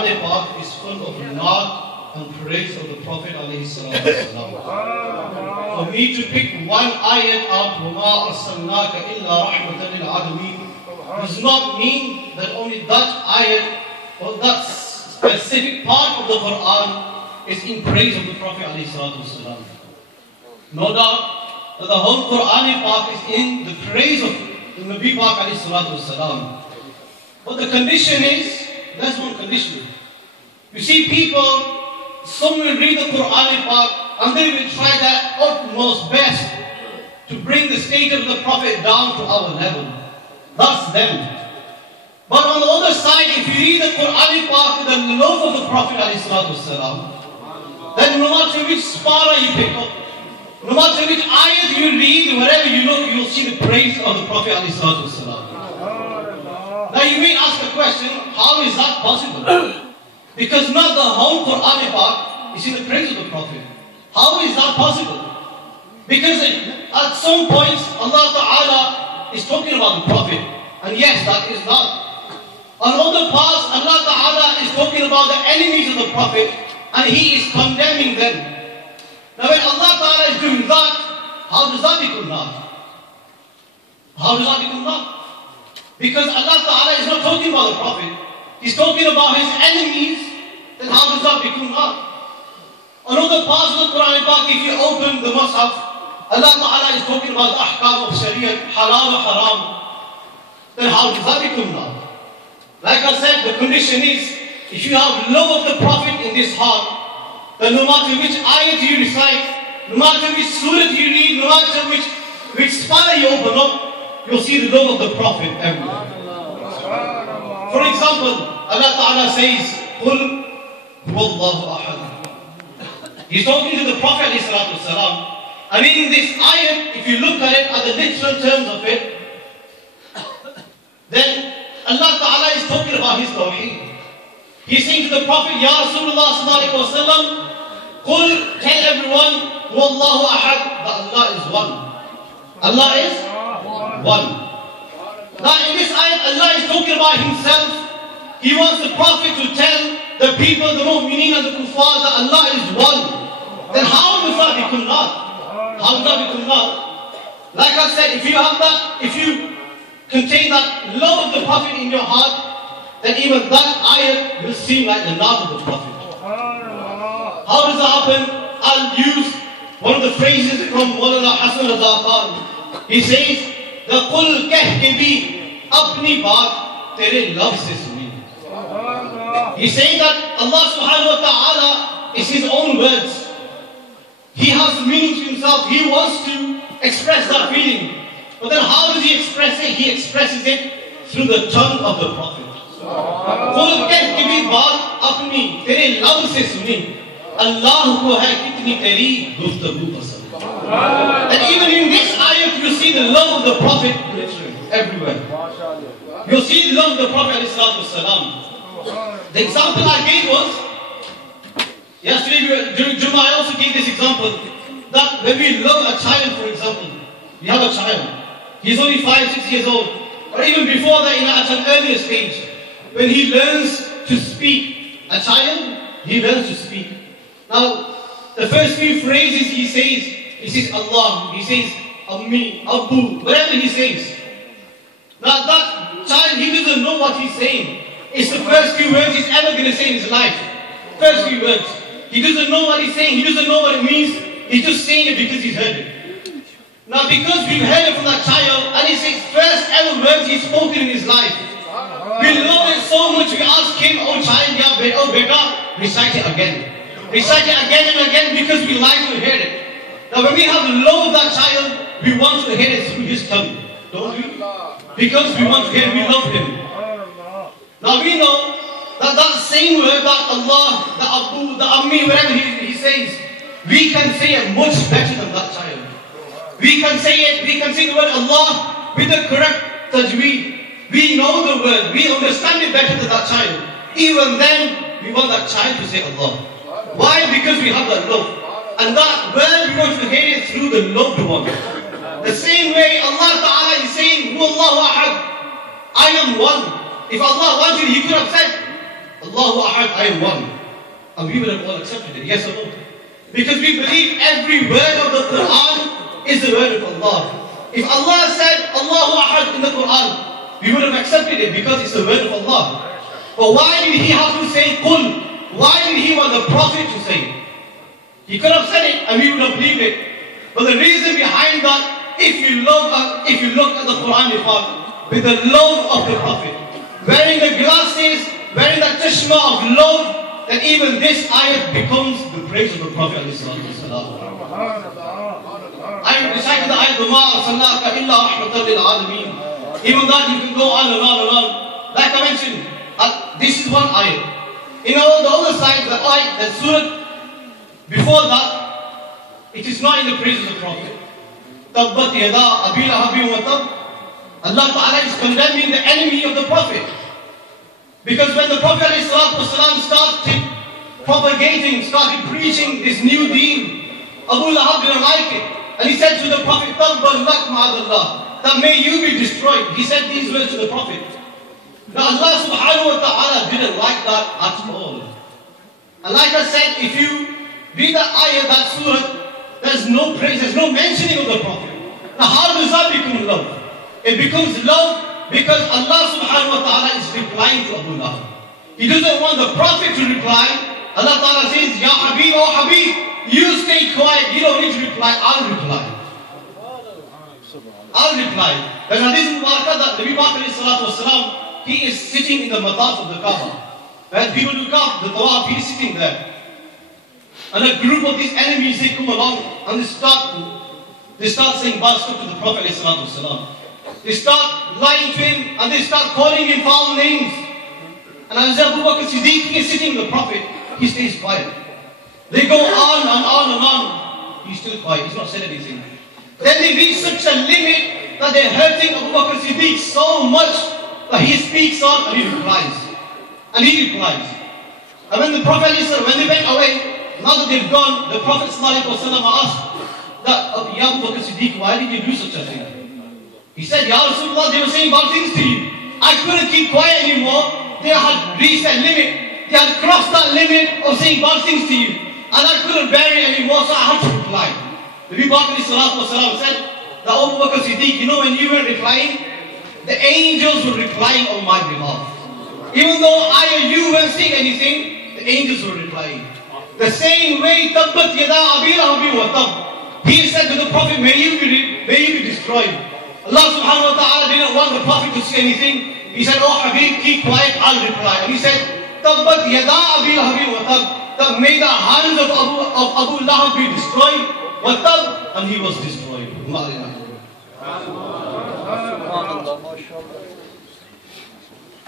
Quran Pak is full of naat and praise of the Prophet ﷺ. For me to pick one ayat out, وَمَا أَرْسَلْنَاكَ إِلَّا رَحْمَةً لِلْعَالَمِينَ, does not mean that only that ayat or that specific part of the Quran is in praise of the Prophet ﷺ. No doubt that the whole Quran Pak is in the praise of the Nabi Pak ﷺ. But the condition is, that's one condition. You see people, some will read the Quran Pak and they will try their utmost best to bring the state of the Prophet down to our level. That's them. But on the other side, if you read the Quran Pak with the love of the Prophet ﷺ, then no matter which spara you pick up, no matter which ayat you read, wherever you look, you'll see the praise of the Prophet ﷺ. Now you may ask a question, how is that possible? Because not the whole Quran Pak is in the praise of the Prophet. How is that possible? Because at some points Allah Ta'ala is talking about the Prophet. And yes, that is not. On other parts, Allah Ta'ala is talking about the enemies of the Prophet and He is condemning them. Now when Allah Ta'ala is doing that, how does that become not? How does that become not? Because Allah Ta'ala is not talking about the Prophet. He's talking about His enemies. Then how does that become not? On other parts of the Quran Pak, if you open the Mus'haf, Allah Ta'ala is talking about the ahkam of Sharia, halal or haram. Then how does that become not? Like I said, the condition is, if you have love of the Prophet in this heart, then no matter which ayat you recite, no matter which surah you read, no matter which spara you open up, you'll see the love of the Prophet everywhere. For example, Allah Ta'ala says, قُلْ هُوَ اللَّهُ أَحَدٌ. He's talking to the Prophet ﷺ. I mean, in this ayat, if you look at it, at the literal terms of it, then Allah Ta'ala is talking about His tawheed. He's saying to the Prophet, Ya Rasulullah sallallahu alayhi wa sallam, قُلْ, tell everyone, هُوَ اللَّهُ أَحَدٌ, that Allah is one. Allah is one. Now in this ayat, Allah is talking about Himself. He wants the Prophet to tell the people, the mu'mineen and the kuffar, that Allah is one. Then how does that become not? How does that become not? Like I said, if you have that, if you contain that love of the Prophet in your heart, then even that ayat will seem like the not of the Prophet. How does that happen? I'll use one of the phrases from Maulana Hasan Raza Khan. He says, the qul keh ke bhi apni baat tere love se suni. He's saying that Allah subhanahu wa ta'ala is His own words. He has meaning to Himself. He wants to express that feeling. But then how does He express it? He expresses it through the tongue of the Prophet. Qul keh ke bhi baat apni tere love se suni. Allah ko hai kitni teri guftagu pasand. And even in this ayat, you see the love of the Prophet everywhere. You see the love of the Prophet ﷺ. The example I gave was, yesterday during Jummah, I also gave this example, that when we love a child, for example, we have a child, he's only 5-6 years old, or even before that, at an earlier stage, when he learns to speak, a child, he learns to speak. Now, the first few phrases he says Allah, he says Ammi, Abu, whatever he says. Now that child, he doesn't know what he's saying. It's the first few words he's ever going to say in his life. First few words. He doesn't know what he's saying, he doesn't know what it means. He's just saying it because he's heard it. Now because we've heard it from that child, and it's his first ever words he's spoken in his life. We love it so much, we ask him, oh child, oh beta, recite it again. Recite it again and again because we like to hear it. Now when we have love of that child, we want to hear it through his tongue, don't we? Because we want to hear, we love him. Now we know that that same word, that Allah, the Abu, the Ammi, whatever he says, we can say it much better than that child. We can say the word Allah with the correct tajweed. We know the word, we understand it better than that child. Even then, we want that child to say Allah. Why? Because we have that love. And that word we want to hear it through the loved one. The same way Allah Ta'ala is saying, Hu Allahu Ahad, I am one. If Allah wanted, He could have said, Allahu Ahad, I am one. And we would have all accepted it, yes or no? Because we believe every word of the Quran is the word of Allah. If Allah said Allahu Ahad in the Quran, we would have accepted it because it's the word of Allah. But why did he have to say Qul? Why did he want the Prophet to say it? He could have said it and we would have believed it. But the reason behind that, if you look at the Quran with the love of the Prophet, wearing the glasses, wearing the chashma of love, then even this ayat becomes the praise of the Prophet. I recited the ayat, even that you can go on and on and on. Like I mentioned, this is one ayat. You know, the other side, the ayat, the surah before that, it is not in the praise of the Prophet. Tabbat yada abi lahabin wa tab. Allah Ta'ala is condemning the enemy of the Prophet. Because when the Prophet ﷺ started propagating, started preaching this new deen, Abu Lahab didn't like it. And he said to the Prophet, Tabban lak ma'adallah, that may you be destroyed. He said these words to the Prophet. Now Allah subhanahu wa ta'ala didn't like that at all. And like I said, if you read that ayah, that surah, there's no praise, there's no mentioning of the Prophet. Now how does that become love? It becomes love because Allah subhanahu wa ta'ala is replying to Abu Lahab. He doesn't want the Prophet to reply. Allah ta'ala says, Ya Habib, oh Habib, you stay quiet, you don't need to reply, I'll reply. I'll reply. There's a hadith mubarakah that Nabi Wasallam, he is sitting in the mataf of the Kaaba. When people do Kaaba, the tawaf, he is sitting there. And a group of these enemies, they come along and they start saying bad stuff to the Prophet ﷺ. They start lying to him and they start calling him foul names. And as Abu Bakr Siddiq, he is sitting with the Prophet, he stays quiet. They go on and on and on. He's still quiet, he's not said anything. Then they reach such a limit that they're hurting Abu Bakr Siddiq so much that he speaks on and he replies. And he replies. And when the Prophet, when they went away, now that they've gone, the Prophet ﷺ asked that, Ya Abu Bakr Siddiq, why did you do such a thing? He said, Ya Rasulullah, they were saying bad things to you. I couldn't keep quiet anymore. They had reached that limit. They had crossed that limit of saying bad things to you. And I couldn't bear it anymore, so I had to reply. The Prophet ﷺ said that Abu Bakr Siddiq, you know, when you were replying, the angels were replying on my behalf. Even though I or you weren't saying anything, the angels were replying. The same way, Tabbat yada abi lahabin wa tab. He said to the Prophet, may you be destroyed. Allah subhanahu wa ta'ala didn't want the Prophet to say anything. He said, oh Habib, keep quiet, I'll reply. And he said, Tabbat yada abi lahabin wa tab. That may the hands of Abu Lahab be destroyed. Wa tab, and he was destroyed.